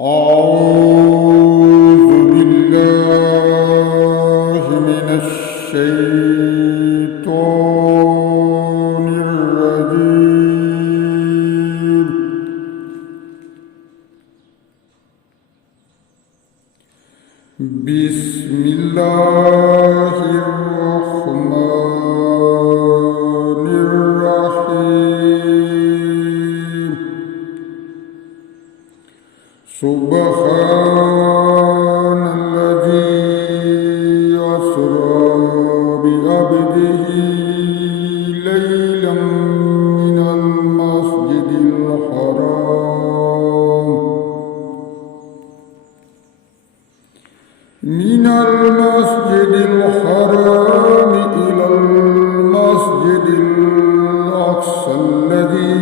أعوذ بالله من الشيطان الرجيم. بسم الله الرحمن الرحيم. سبحان الذي أسرى بعبده ليلا من المسجد الحرام إلى المسجد الأقصى الذي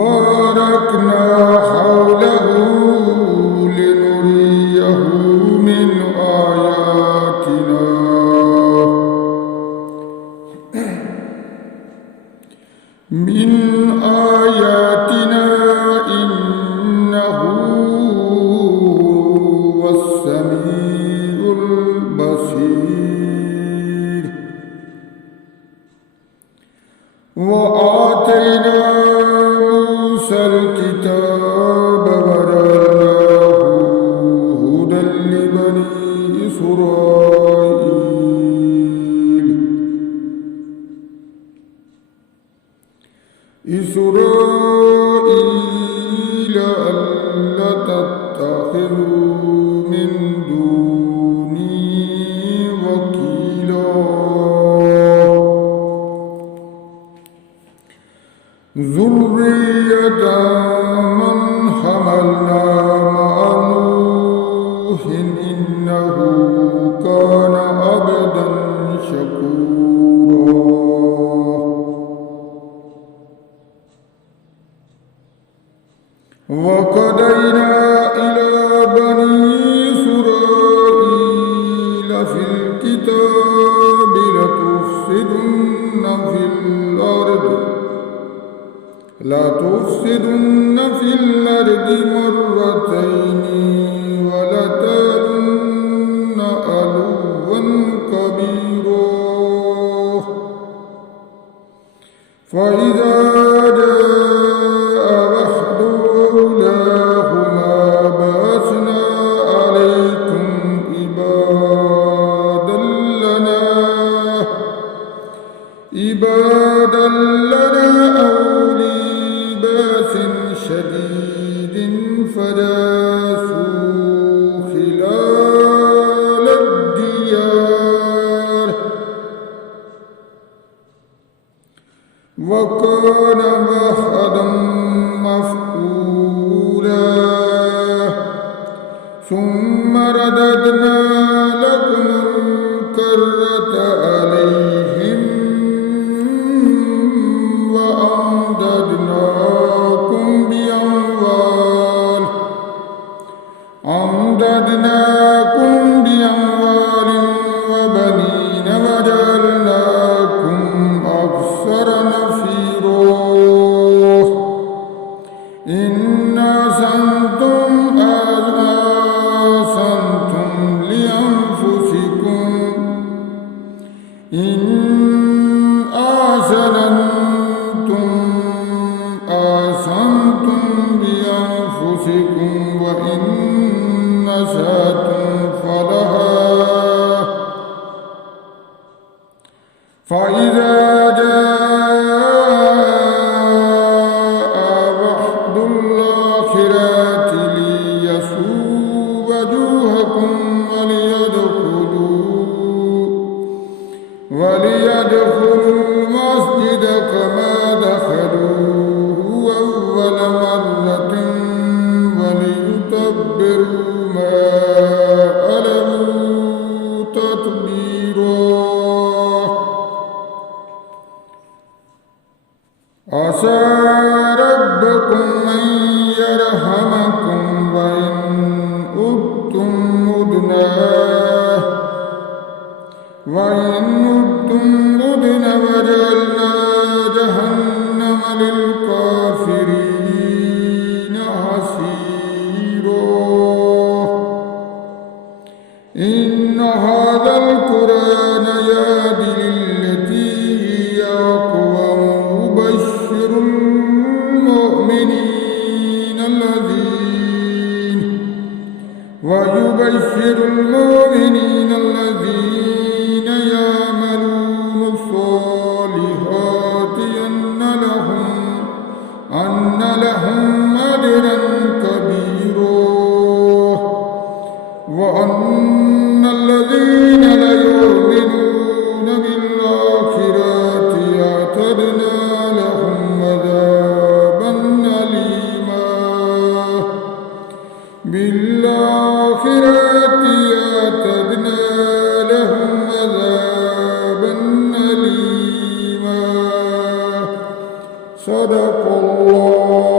باركنا حوله لنريه من آياتنا إنه هو السميع البصير. وآتينا موسى الكتاب وجعلناه هدى لبني إسرائيل ألا تتخذوا من دوني وكيلا. ذرية من حملنا مع نوح إنه كان عبدا شكورا. وقضينا إلى بني إسرائيل في الكتاب لتفسدن في الأرض مرتين ولتعلن علوا كبيرا. فإذا جاء وعد أولاهما بعثنا عليكم عبادا لنا أولي بأس شديد فجاسوا خلال الديار. وكان وعدا مفعولا. ثم رددنا لكم الكرة عليهم وأمددناكم بأموال وبنين وجعلناكم أكثر نفيرا. إن أحسنتم لأنفسكم إن أحسنتم لأنفسكم وإن أسأتم فلها. فإذا جاء وعد الآخرة ليسوء وجوهكم وليدخلوا المسجد كما دخلوه أول مرة وليتبروا ما علموا تتبيرا. عسى ربكم أن يرحمكم وإن عدتم عدنا وإن وإن عدتم عدنا وجعلنا جهنم للكافرين حصيرا إن هذا القرآن يهدي للتي هي أقوم ويبشر المؤمنين الذين يعملون الصالحات أن لهم أجرا كبيرا وأن الذين لا يؤمنون بالآخرة أعتدنا لهم عذابا أليما بالآخرة أعتدنا لهم عذابا أليما صدق الله